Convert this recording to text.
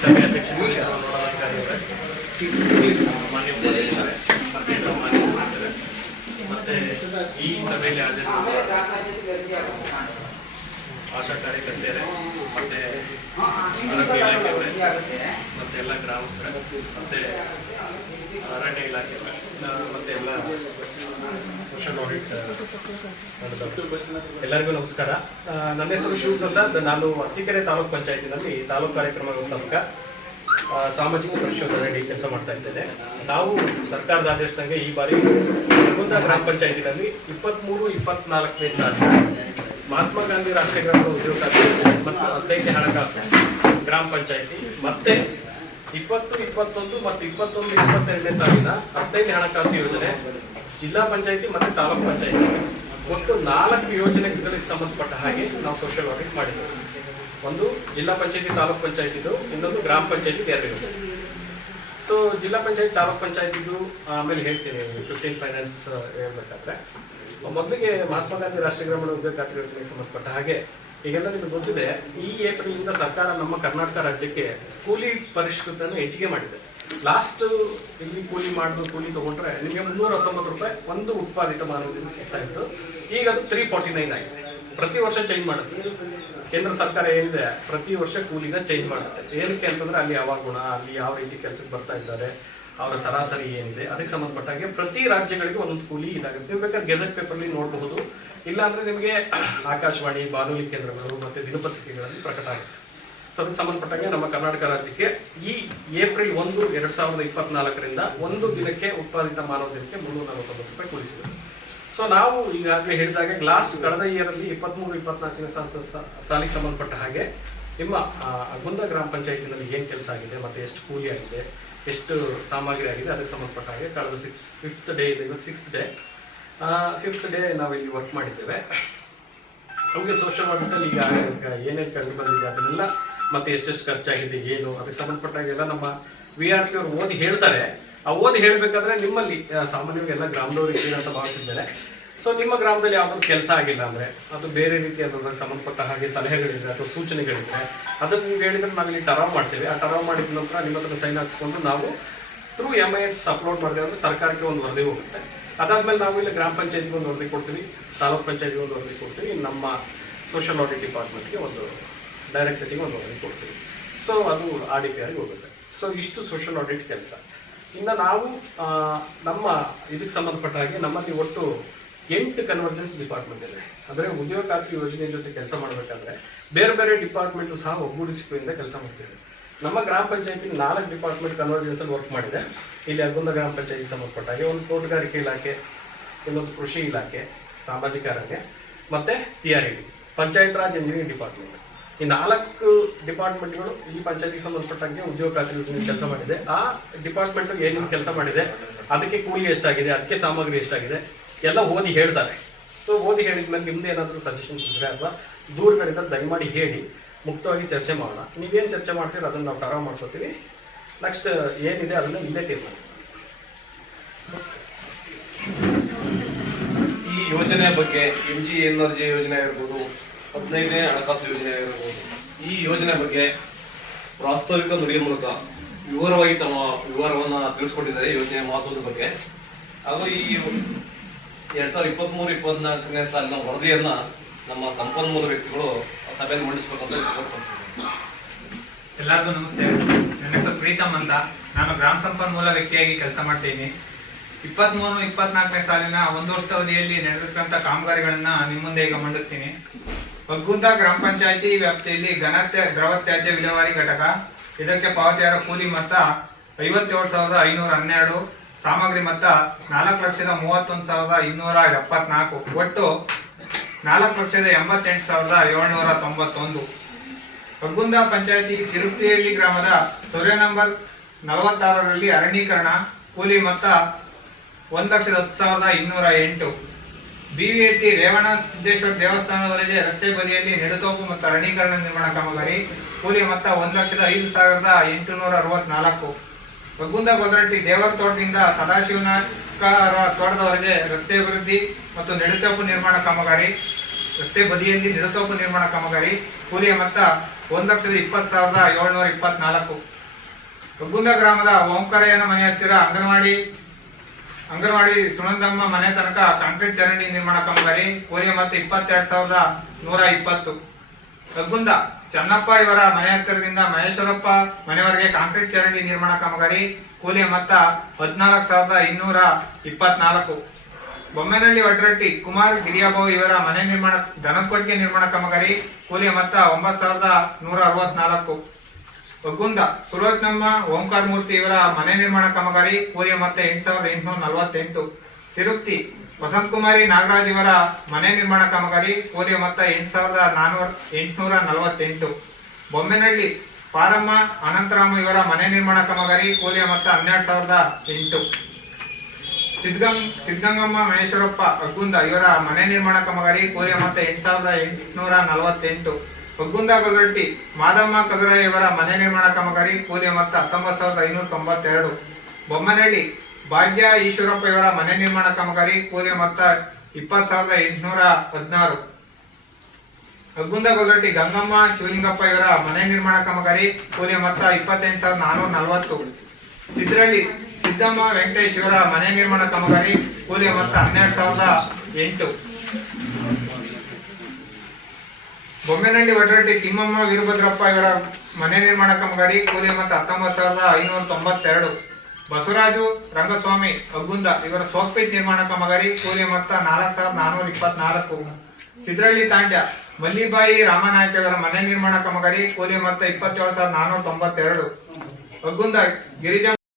ಸಭೆ ಅಧ್ಯಕ್ಷರು ನೋಡೋದಾಗಿದ್ದಾರೆ ಮಾನ್ಯ ಉಪಾಧ್ಯಕ್ಷರೇ ಮತ್ತೆ ಮಾನ್ಯ ಸದಸ್ಯರೇ ಮತ್ತೆ ಈ ಸಭೆಯಲ್ಲಿ ಆಶಾ ಕಾರ್ಯಕರ್ತೆಯರೇ ಮತ್ತೆ ಆರೋಗ್ಯ ಇಲಾಖೆಯವರೇ ಮತ್ತೆ ಎಲ್ಲ ಗ್ರಾಮಸ್ಥರೇ ಮತ್ತೆ ಅರಣ್ಯ ಇಲಾಖೆ ಮತ್ತೆ ಎಲ್ಲ ಸೋಷಿಯಲ್ ಆಡಿಟ್ ಎಲ್ಲರಿಗೂ ನಮಸ್ಕಾರ. ನನ್ನ ಹೆಸರು ಶಿವಪ್ರಸಾದ್. ನಾನು ಅರಸೀಕೆರೆ ತಾಲೂಕ್ ಪಂಚಾಯತಿನಲ್ಲಿ ತಾಲೂಕು ಕಾರ್ಯಕ್ರಮ ವ್ಯವಸ್ಥಾಪಕ ಸಾಮಾಜಿಕ ಪರಿಶೋಧನೆ ಕೆಲಸ ಮಾಡ್ತಾ ಇದ್ದೇನೆ. ನಾವು ಸರ್ಕಾರದ ಆದೇಶದಂಗೆ ಈ ಬಾರಿ ಕುಂದ ಗ್ರಾಮ ಪಂಚಾಯತಿನಲ್ಲಿ 23-24ನೇ ಸಾಲಿನ ಮಹಾತ್ಮ ಗಾಂಧಿ ರಾಷ್ಟ್ರೀಯ ಗ್ರಾಮೀಣ ಉದ್ಯೋಗ ಖಾತ್ರಿ ಮತ್ತು 15ನೇ ಹಣಕಾಸು ಗ್ರಾಮ ಪಂಚಾಯತಿ ಮತ್ತೆ 20-21 ಮತ್ತು 21-22ನೇ ಸಾಲಿನ 15ನೇ ಹಣಕಾಸು ಯೋಜನೆ ಜಿಲ್ಲಾ ಪಂಚಾಯತಿ ಮತ್ತು ತಾಲೂಕು ಪಂಚಾಯತಿ ಒಟ್ಟು 4 ಯೋಜನೆಗಳಿಗೆ ಸಂಬಂಧಪಟ್ಟ ಹಾಗೆ ನಾವು ಸೋಷಿಯಲ್ ಆಡಿಟ್ ಮಾಡಿದ್ದೇವೆ. ಒಂದು ಜಿಲ್ಲಾ ಪಂಚಾಯತಿ ತಾಲೂಕು ಪಂಚಾಯತಿದು, ಇನ್ನೊಂದು ಗ್ರಾಮ ಪಂಚಾಯತಿ 2 ಯೋಜನೆ. ಸೊ ಜಿಲ್ಲಾ ಪಂಚಾಯತ್ ತಾಲೂಕು ಪಂಚಾಯತಿದು ಆಮೇಲೆ ಹೇಳ್ತೀನಿ 15 ಫೈನಾನ್ಸ್ ಹೇಳ್ಬೇಕಾದ್ರೆ ಮೊದಲಿಗೆ ಮಹಾತ್ಮ ಗಾಂಧಿ ರಾಷ್ಟ್ರೀಯ ಗ್ರಾಮೀಣ ಉದ್ಯೋಗ ಖಾತ್ರಿ ಯೋಜನೆಗೆ ಸಂಬಂಧಪಟ್ಟ ಹಾಗೆ ಈಗೆಲ್ಲ ನಿಮಗೆ ಗೊತ್ತಿದೆ, ಈ ಏಪ್ರಿಲಿಂದ ಸರ್ಕಾರ ನಮ್ಮ ಕರ್ನಾಟಕ ರಾಜ್ಯಕ್ಕೆ ಕೂಲಿ ಪರಿಷ್ಕೃತನ್ನು ಹೆಚ್ಚಿಗೆ ಮಾಡಿದೆ. ಲಾಸ್ಟ್ ಇಲ್ಲಿ ಕೂಲಿ ತಗೊಂಡ್ರೆ ನಿಮಗೆ 319 ರೂಪಾಯಿ ಒಂದು ಉತ್ಪಾದಿತ ಮಾನವದಿಂದ ಸಿಗ್ತಾ ಇತ್ತು. ಈಗ ಅದು 349 ಆಗಿದೆ. ಪ್ರತಿ ವರ್ಷ ಚೇಂಜ್ ಮಾಡುತ್ತೆ ಕೇಂದ್ರ ಸರ್ಕಾರ. ಏನಿದೆ ಪ್ರತಿ ವರ್ಷ ಕೂಲಿನ ಚೇಂಜ್ ಮಾಡುತ್ತೆ. ಏನಕ್ಕೆ ಅಂತಂದ್ರೆ ಅಲ್ಲಿ ಯಾವ ಗುಣ, ಅಲ್ಲಿ ಯಾವ ರೀತಿ ಕೆಲಸಕ್ಕೆ ಬರ್ತಾ ಇದ್ದಾರೆ, ಅವರ ಸರಾಸರಿ ಏನಿದೆ ಅದಕ್ಕೆ ಸಂಬಂಧಪಟ್ಟಾಗೆ ಪ್ರತಿ ರಾಜ್ಯಗಳಿಗೆ ಒಂದೊಂದು ಕೂಲಿ ಇದಾಗುತ್ತೆ. ನೀವು ಬೇಕಾದ್ರೆ ಗೆಜೆಟ್ ಪೇಪರ್ಲಿ ನೋಡಬಹುದು, ಇಲ್ಲಾಂದ್ರೆ ನಿಮಗೆ ಆಕಾಶವಾಣಿ, ಬಾನುಲಿ ಕೇಂದ್ರಗಳು ಮತ್ತೆ ದಿನಪತ್ರಿಕೆಗಳಲ್ಲಿ ಪ್ರಕಟ ಆಗುತ್ತೆ. ಸೊ ಅದಕ್ಕೆ ಸಂಬಂಧಪಟ್ಟಾಗೆ ನಮ್ಮ ಕರ್ನಾಟಕ ರಾಜ್ಯಕ್ಕೆ ಈ ಏಪ್ರಿಲ್ 1, 2024ರಿಂದ ಒಂದು ದಿನಕ್ಕೆ ಉತ್ಪಾದಿತ ಮಾನವ ದಿನಕ್ಕೆ 349 ರೂಪಾಯಿ ಕೂಲಿ ಸಿಗುತ್ತೆ. ಸೊ ನಾವು ಈಗಾಗಲೇ ಹೇಳಿದಾಗ ಲಾಸ್ಟ್ ಕಳೆದ ಇಯರಲ್ಲಿ 23-24ನೇ ಸಾಲಿಗೆ ಸಂಬಂಧಪಟ್ಟ ಹಾಗೆ ನಿಮ್ಮ ಕುಂದ ಗ್ರಾಮ ಪಂಚಾಯತಿನಲ್ಲಿ ಏನು ಕೆಲಸ ಆಗಿದೆ ಮತ್ತೆ ಎಷ್ಟು ಕೂಲಿ ಆಗಿದೆ, ಎಷ್ಟು ಸಾಮಗ್ರಿ ಆಗಿದೆ ಅದಕ್ಕೆ ಸಂಬಂಧಪಟ್ಟ ಹಾಗೆ ಕಳೆದ 5th ಡೇ ಇದೆ. ಇವತ್ತು 6th ಡೇ ನಾವು ಇಲ್ಲಿ ವರ್ಕ್ ಮಾಡಿದ್ದೇವೆ. ನಮಗೆ ಸೋಷಿಯಲ್ ಆಡಿಟಲ್ಲಿ ಈಗ ಏನೇನು ಕಂಡು ಬಂದಿದೆ ಅದನ್ನೆಲ್ಲ ಮತ್ತೆ ಎಷ್ಟೆಷ್ಟು ಖರ್ಚಾಗಿದೆ ಏನು ಅದಕ್ಕೆ ಸಂಬಂಧಪಟ್ಟಾಗೆಲ್ಲ ನಮ್ಮ VRP ಅವರು ಓದಿ ಹೇಳ್ತಾರೆ. ಆ ಓದಿ ಹೇಳಬೇಕಾದ್ರೆ ನಿಮ್ಮಲ್ಲಿ ಸಾಮಾನ್ಯವಾಗಿ ಎಲ್ಲ ಗ್ರಾಮದವರು ಇದ್ದೀರ ಅಂತ ಭಾವಿಸಿದ್ದೇನೆ. ಸೊ ನಿಮ್ಮ ಗ್ರಾಮದಲ್ಲಿ ಯಾವ್ದಾದ್ರು ಕೆಲಸ ಆಗಿಲ್ಲ ಅಂದ್ರೆ ಅದು ಬೇರೆ ರೀತಿಯಾದ ಸಂಬಂಧಪಟ್ಟ ಹಾಗೆ ಸಲಹೆಗಳಿದ್ರೆ ಅಥವಾ ಸೂಚನೆಗಳಿದ್ರೆ ಅದನ್ನು ನೀವು ಹೇಳಿದ್ರೆ ನಾವಿಲ್ಲಿ ಟರಾವ್ ಮಾಡ್ತೇವೆ. ಆ ಟರಾವ್ ಮಾಡಿದ ನಂತರ ನಿಮ್ಮ ಹತ್ರ ಸೈನ್ ಹಾಕ್ಸ್ಕೊಂಡು ನಾವು ಥ್ರೂ MIS ಅಪ್ಲೋಡ್ ಮಾಡಿದೆ ಅಂದ್ರೆ ಸರ್ಕಾರಕ್ಕೆ ಒಂದು ವರದಿ ಹೋಗುತ್ತೆ. ಅದಾದ್ಮೇಲೆ ನಾವು ಇಲ್ಲಿ ಗ್ರಾಮ ಪಂಚಾಯತಿಗೆ ಒಂದು ವರದಿ ಕೊಡ್ತೀವಿ, ತಾಲೂಕು ಪಂಚಾಯತಿಗೆ ಒಂದು ವರದಿ ಕೊಡ್ತೀವಿ, ನಮ್ಮ ಸೋಷಿಯಲ್ ಆಡಿಟ್ ಡಿಪಾರ್ಟ್ಮೆಂಟ್ಗೆ ಒಂದು ಡೈರೆಕ್ಟರಿಗೆ ಒಂದು ವರದಿ ಕೊಡ್ತೀವಿ. ಸೊ ಅದು RDPRಗೆ ಹೋಗುತ್ತೆ. ಸೊ ಇಷ್ಟು ಸೋಷಿಯಲ್ ಆಡಿಟ್ ಕೆಲಸ. ಇನ್ನು ನಾವು ನಮ್ಮ ಇದಕ್ಕೆ ಸಂಬಂಧಪಟ್ಟ ಹಾಗೆ ನಮ್ಮಲ್ಲಿ ಒಟ್ಟು 8 ಕನ್ವರ್ಜೆನ್ಸ್ ಡಿಪಾರ್ಟ್ಮೆಂಟ್ ಇದೆ. ಅಂದರೆ ಉದ್ಯೋಗ ಖಾತ್ರಿ ಯೋಜನೆ ಜೊತೆ ಕೆಲಸ ಮಾಡಬೇಕಾದ್ರೆ ಬೇರೆ ಬೇರೆ ಡಿಪಾರ್ಟ್ಮೆಂಟು ಸಹ ಒಗ್ಗೂಡಿಸಿಕೆಯಿಂದ ಕೆಲಸ ಮಾಡ್ತಿದೆ. ನಮ್ಮ ಗ್ರಾಮ ಪಂಚಾಯತಿ 4 ಡಿಪಾರ್ಟ್ಮೆಂಟ್ ಕನ್ವರ್ಜೆನ್ಸ್ ಅಲ್ಲಿ ವರ್ಕ್ ಮಾಡಿದೆ. ಇಲ್ಲಿ ಅರ್ಗುಂದ ಗ್ರಾಮ ಪಂಚಾಯತಿಗೆ ಸಂಬಂಧಪಟ್ಟ ಹಾಗೆ ಒಂದು ತೋಟಗಾರಿಕೆ ಇಲಾಖೆ, ಇನ್ನೊಂದು ಕೃಷಿ ಇಲಾಖೆ, ಸಾಮಾಜಿಕ ಅರಣ್ಯ ಮತ್ತೆ PRED panchayat Raj engineering department. ಈ 4 ಡಿಪಾರ್ಟ್ಮೆಂಟ್ಗಳು ಈ ಪಂಚಾಯತಿಗೆ ಸಂಬಂಧಪಟ್ಟಂಗೆ ಉದ್ಯೋಗ ಖಾತ್ರಿ ಯೋಜನೆ ಕೆಲಸ ಮಾಡಿದೆ. ಆ ಡಿಪಾರ್ಟ್ಮೆಂಟ್ ಏನೇನು ಕೆಲಸ ಮಾಡಿದೆ, ಅದಕ್ಕೆ ಕೂಲಿ ಎಷ್ಟಾಗಿದೆ, ಅದಕ್ಕೆ ಸಾಮಗ್ರಿ ಎಷ್ಟಾಗಿದೆ ಎಲ್ಲ ಓದಿ ಹೇಳ್ತಾರೆ. ಸೊ ಓದಿ ಹೇಳಿದ್ಮೇಲೆ ನಿಮ್ದು ಏನಾದರೂ ಸಜೆಷನ್ಸ್ ಇದ್ರೆ ಅಥವಾ ದೂರುಗಳಿಂದ ದಯಮಾಡಿ ಹೇಳಿ ಮುಕ್ತವಾಗಿ ಚರ್ಚೆ ಮಾಡೋಣ. ನೀವೇನು ಚರ್ಚೆ ಮಾಡ್ತೀರ ಅದನ್ನು ನಾವು ಟರಾವ್ ಮಾಡ್ಕೋತೀವಿ. ನೆಕ್ಸ್ಟ್ ಏನಿದೆ ಅದನ್ನ ಇಲ್ಲೇ ತೀರ್ಮಾನ. ಈ ಯೋಜನೆ ಬಗ್ಗೆ MGNRJ ಯೋಜನೆ ಆಗಿರ್ಬೋದು, 15ನೇ ಹಣಕಾಸು ಯೋಜನೆ ಆಗಿರ್ಬೋದು, ಈ ಯೋಜನೆ ಬಗ್ಗೆ ಪ್ರಾಸ್ತಾವಿಕ ನುಡಿಯ ಮೂಲಕ ವಿವರವಾಗಿ ತಮ್ಮ ವಿವರವನ್ನು ತಿಳಿಸ್ಕೊಟ್ಟಿದ್ದಾರೆ ಯೋಜನೆಯ ಮಹತ್ವದ ಬಗ್ಗೆ. ಹಾಗೂ ಈ 2023-24ನೇ ಸಾಲಿನ ವರದಿಯನ್ನ ನಮ್ಮ ಸಂಪನ್ಮೂಲ ವ್ಯಕ್ತಿಗಳು ಸಭೆಯಲ್ಲಿ ಮಂಡಿಸಬೇಕಂತ ಎಲ್ಲರಿಗೂ ನಮಸ್ತೆ. ನನ್ನ ಹೆಸರು ಪ್ರೀತಮ್ ಅಂತ. ನಾನು ಗ್ರಾಮ ಸಂಪನ್ಮೂಲ ವ್ಯಕ್ತಿಯಾಗಿ ಕೆಲಸ ಮಾಡ್ತೀನಿ. 23-24ನೇ ಸಾಲಿನ 1 ವರ್ಷದ ಅವಧಿಯಲ್ಲಿ ನಡೆದಿರ್ತಕ್ಕಂಥ ಕಾಮಗಾರಿಗಳನ್ನ ನಿಮ್ಮ ಮುಂದೆ ಈಗ ಮಂಡಿಸ್ತೀನಿ. ಒಗ್ಗುಂದ ಗ್ರಾಮ ಪಂಚಾಯತಿ ವ್ಯಾಪ್ತಿಯಲ್ಲಿ ದ್ರವ ತ್ಯಾಜ್ಯ ವಿಲೇವಾರಿ ಘಟಕ, ಇದಕ್ಕೆ ಪಾವತಿಯಾದ ಕೂಲಿ ಮೊತ್ತ 57,512, ಸಾಮಗ್ರಿ ಮೊತ್ತ 4,31,274, ಒಟ್ಟು 4,88,791. ಒಗ್ಗುಂದ ಪಂಚಾಯತಿ ತಿರುಪ್ತಿಹಳ್ಳಿ ಗ್ರಾಮದ ಸರ್ವೆ ನಂಬರ್ 46ರಲ್ಲಿ ಅರಣ್ಯೀಕರಣ, ಕೂಲಿ ಮೊತ್ತ 1,10,208. BVT ರೇವಣ ಸಿದ್ದೇಶ್ವರ ದೇವಸ್ಥಾನದವರೆಗೆ ರಸ್ತೆ ಬದಿಯಲ್ಲಿ ನೆಡುತೋಪು ಮತ್ತು ಅರಣ್ಯೀಕರಣ ನಿರ್ಮಾಣ ಕಾಮಗಾರಿ, ಕೂಲಿ ಮೊತ್ತ 1,05,864. ಒಗ್ಗುಂದ ಗೊದರಟ್ಟಿ ದೇವರ ತೋಟದಿಂದ ಸದಾಶಿವನ ತೋಟದವರೆಗೆ ರಸ್ತೆ ಅಭಿವೃದ್ಧಿ ಮತ್ತು ನೆಡುತೋಪು ನಿರ್ಮಾಣ ಕಾಮಗಾರಿ, ರಸ್ತೆ ಬದಿಯಲ್ಲಿ ನಿಡುತೋಪು ನಿರ್ಮಾಣ ಕಾಮಗಾರಿ ಕೂಲಿಯ ಮೊತ್ತ 1,20,724. ಕಗ್ಗುಂದ ಗ್ರಾಮದ ಓಂಕಾರಯ್ಯನ ಮನೆ ಹತ್ತಿರ ಅಂಗನವಾಡಿ ಸುನಂದಮ್ಮ ಮನೆ ತನಕ ಕಾಂಕ್ರೀಟ್ ಚರಂಡಿ ನಿರ್ಮಾಣ ಕಾಮಗಾರಿ ಕೂಲಿಯ ಮೊತ್ತ 22,120. ಕಗ್ಗುಂದ ಚನ್ನಪ್ಪ ಇವರ ಮನೆ ಹತ್ತಿರದಿಂದ ಮಹೇಶ್ವರಪ್ಪ ಮನೆವರೆಗೆ ಕಾಂಕ್ರೀಟ್ ಚರಂಡಿ ನಿರ್ಮಾಣ ಕಾಮಗಾರಿ ಕೂಲಿಯ ಮೊತ್ತ 14,224. ಬೊಮ್ಮೆನಹಳ್ಳಿ ವಡ್ರಟ್ಟಿ ಕುಮಾರ್ ಹಿರಿಯಾಬಾವು ಇವರ ಮನೆ ನಿರ್ಮಾಣ ದನದ ಕೊಟ್ಟಿಗೆ ನಿರ್ಮಾಣ ಕಾಮಗಾರಿ ಕೂಲಿಯ ಮೊತ್ತ 9,164. ಕಗ್ಗುಂದ ಸುರೋಜ್ನಮ್ಮ ಓಂಕಾರ ಮೂರ್ತಿ ಇವರ ಮನೆ ನಿರ್ಮಾಣ ಕಾಮಗಾರಿ ಕೂಲಿಯ ಮೊತ್ತ 8,848. ತಿರುಪ್ತಿ ವಸಂತಕುಮಾರಿ ನಾಗರಾಜ್ ಇವರ ಮನೆ ನಿರ್ಮಾಣ ಕಾಮಗಾರಿ ಕೂಲಿಯ ಮೊತ್ತ 8,848. ಬೊಮ್ಮೆನಹಳ್ಳಿ ಪಾರಮ್ಮ ಅನಂತರಾಮ ಇವರ ಮನೆ ನಿರ್ಮಾಣ ಕಾಮಗಾರಿ ಕೂಲಿಯ ಮೊತ್ತ 12,008. ಸಿದ್ಧಗಂಗಮ್ಮ ಮಹೇಶ್ವರಪ್ಪ ಅಗ್ಗುಂದ ಇವರ ಮನೆ ನಿರ್ಮಾಣ ಕಾಮಗಾರಿ ಕೂಲಿಯ ಮೊತ್ತ 8,848. ಕಗ್ಗುಂದ ಕದರಟ್ಟಿ ಮಾದಮ್ಮ ಕದುರ ಇವರ ಮನೆ ನಿರ್ಮಾಣ ಕಾಮಗಾರಿ ಕೂಲಿಯ ಮೊತ್ತ 19,592. ಬೊಮ್ಮನಹಳ್ಳಿ ಭಾಗ್ಯ ಈಶ್ವರಪ್ಪ ಇವರ ಮನೆ ನಿರ್ಮಾಣ ಕಾಮಗಾರಿ ಕೂಲಿಯ ಮೊತ್ತ 20,816. ಕಗ್ಗುಂದ ಕದರಟ್ಟಿ ಗಂಗಮ್ಮ ಶಿವಲಿಂಗಪ್ಪ ಇವರ ಮನೆ ನಿರ್ಮಾಣ ಕಾಮಗಾರಿ ಕೂಲಿಯ ಮೊತ್ತ 28,440. ಸಿದ್ರಳ್ಳಿ ಸಿದ್ದಮ್ಮ ವೆಂಕಟೇಶ್ ಇವರ ಮನೆ ನಿರ್ಮಾಣ ಕಾಮಗಾರಿ ಕೂಲಿಯ ಮೊತ್ತ 12,008. ಬೊಮ್ಮೆನಹಳ್ಳಿ ವಡ್ರಟ್ಟಿ ತಿಮ್ಮಮ್ಮ ವೀರಭದ್ರಪ್ಪ ಇವರ ಮನೆ ನಿರ್ಮಾಣ ಕಾಮಗಾರಿ ಕೂಲಿಯ ಮೊತ್ತ 19,592. ಬಸವರಾಜು ರಂಗಸ್ವಾಮಿ ಅಗ್ಗುಂದ ಇವರ ಸೋಕ್ಪೀಟ್ ನಿರ್ಮಾಣ ಕಾಮಗಾರಿ ಕೂಲಿಯ ಮೊತ್ತ 4,424. ಸಿದ್ರಳ್ಳಿ ತಾಂಡ್ಯ ಮಲ್ಲಿಬಾಯಿ ರಾಮನಾಯಕ ಇವರ ಮನೆ ನಿರ್ಮಾಣ ಕಾಮಗಾರಿ ಕೂಲಿಯ ಮೊತ್ತ 27,492. ಅಗ್ಗುಂದ ಗಿರಿಜಾ